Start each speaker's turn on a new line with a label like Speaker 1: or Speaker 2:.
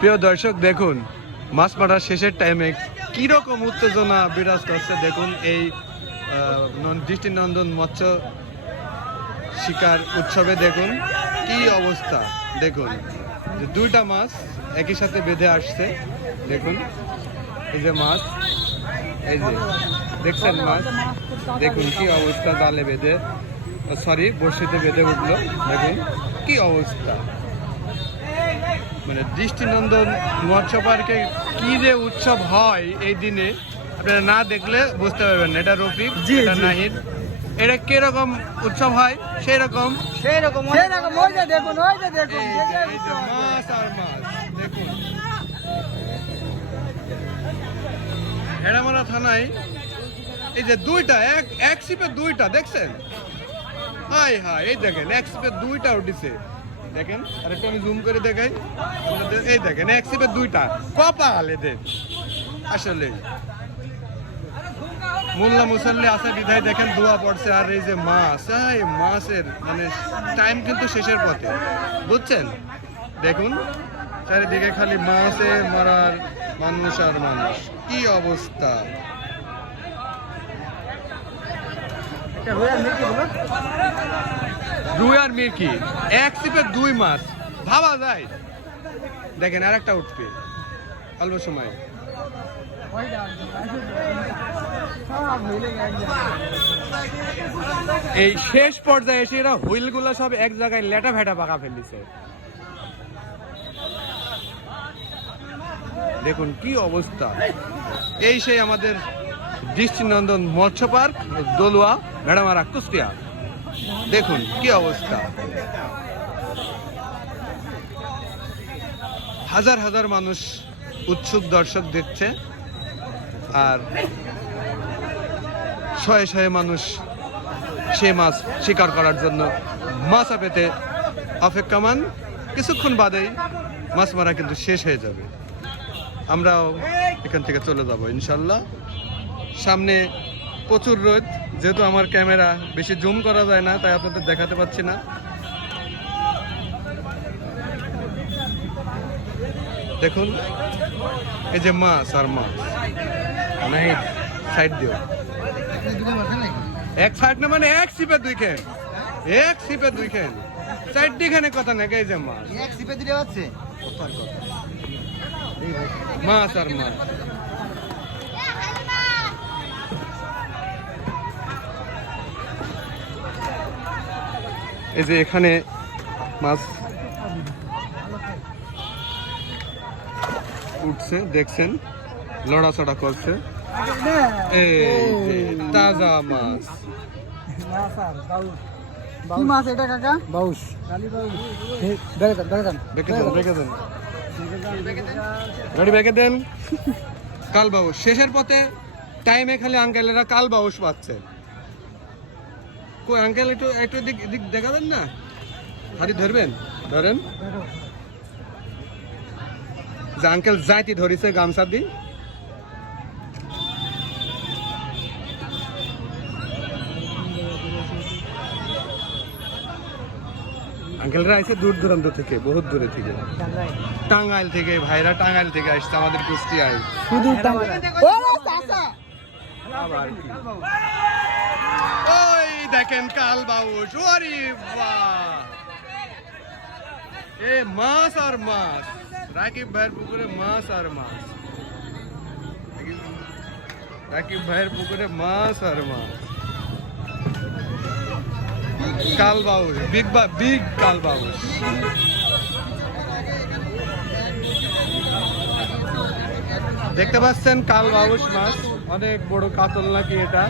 Speaker 1: প্রিয় দর্শক, দেখুন, মাছ মারার শেষের টাইমে কীরকম উত্তেজনা বিরাজ করছে, দেখুন এই দৃষ্টিনন্দন মৎস্য শিকার উৎসবে, দেখুন কি অবস্থা। দেখুন, যে দুইটা মাছ একই সাথে বেঁধে আসছে, দেখুন, এই যে মাছ, এই যে, দেখছেন মাছ? দেখুন কি অবস্থা জালে বেঁধে সরি বড়শিতে বেঁধে উঠল, দেখুন কি অবস্থা। মানে দৃষ্টিনন্দন মৎস্য পার্কে কি যে উৎসব হয় এই দিনে আপনারা না দেখলে বুঝতে পারবেন এটা রফিক এটা নাহিদ। এটা কীরকম উৎসব হয়? সেই রকম
Speaker 2: সেই রকম দেখুন
Speaker 1: মাছ আর মাছ দেখুন। হেড়ামারা থানায় এই যে দুইটা এক এক সিপে দুইটা দেখছেন? হাই হাই এই দেখেন এক সিপে দুইটা উঠিছে। দেখেন আর একটু আমি জুম করে দেখাই। এই দেখেন এক সিপে দুইটা। কপাল এদের আসলে। মোল্লা মুসল্লি আছে বিধায় দেখেন দোয়া পড়ছে আর এই যে মাছ হ্যাঁ, এই মাছের মানে টাইম কিন্তু শেষের পথে। বুঝছেন? দেখুন চারিদিকে খালি মাছে মারার মানুষ আর মানুষ। কি অবস্থা?
Speaker 2: এটা রোয়াল মিল্কি বলো।
Speaker 1: রুই আর মির্কি, এক সিপে দুই মাছ। ভাবা যায়। দেখেন আর একটা উঠবে। অল্প সময়। এই শেষ পর্যায়ে এসে এরা হুইলগুলো সব এক জায়গায় লেটা ভেটা পাকা ফেলিছে দেখুন কি অবস্থা। এই সেই আমাদের দৃষ্টিনন্দন মৎস্য পার্ক, দলুয়া, ভেড়ামারা, কুষ্টিয়া। দেখুন, কি অবস্থা। হাজার হাজার মানুষ উৎসুক দর্শক দেখছে, আর শয়ে শয়ে মানুষ সে মাছ শিকার করার জন্য মাছা পেতে অপেক্ষামান কিছুক্ষণ বাদেই মাছ মারা কিন্তু শেষ হয়ে যাবে। আমরাও এখান থেকে চলে যাব, ইনশাল্লাহ। সামনে প্রচুর রোদ যেহেতু আমার ক্যামেরা বেশি জুম করা যায় না তাই আপনাদের দেখাতে পাচ্ছি না। দেখুন এই যে মাছ আর মাছ নাই সাইড দিও। এক সাইড না মানে এক সিপে দুই খেন এক সিপে দুই খেন সাইড দিখানে কথা নাকি এই যে মাছ
Speaker 2: এক সিপে দিলে পাচ্ছে
Speaker 1: মাছ আর মাছ এই যে এখানে মাছ উঠছে দেখছেন? লড়াচড়া করছে। এই তাজা মাছ।
Speaker 2: কি মাছ এটা কাকা? বাউস কালি বাউস
Speaker 1: গাড়ি বেঁকে দেন কাল শেষের পথে টাইমে খালি আঙ্কেলেরা কাল বাউস পাচ্ছে আঙ্কেল একটু একটু দিক দিক দেখাবেন না? হাতি ধরবেন? ধরেন। যে আঙ্কেল যাইতি ধরিছে গামছা দি। আঙ্কেলরা আইছে দূর দূরান্ত থেকে বহুত দূরে থেকে। টাঙ্গাইল থেকে ভাইরা টাঙ্গাইল থেকে আসছে আমাদের কুষ্টিয়ায়।
Speaker 2: শুধু?
Speaker 1: ওই দেখেন কাল বাউস ওরে বাহ! এ মাছ আর মাছ। রাকিব ভাইয়ের পুকুরে মাছ আর মাছ। রাকিব ভাইয়ের পুকুরে মাছ আর মাছ। কাল বাউস বিগ বা, বিগ কাল বাউস দেখতে পাচ্ছেন কাল বাউস মাছ, অনেক বড় কাতল নাকি এটা?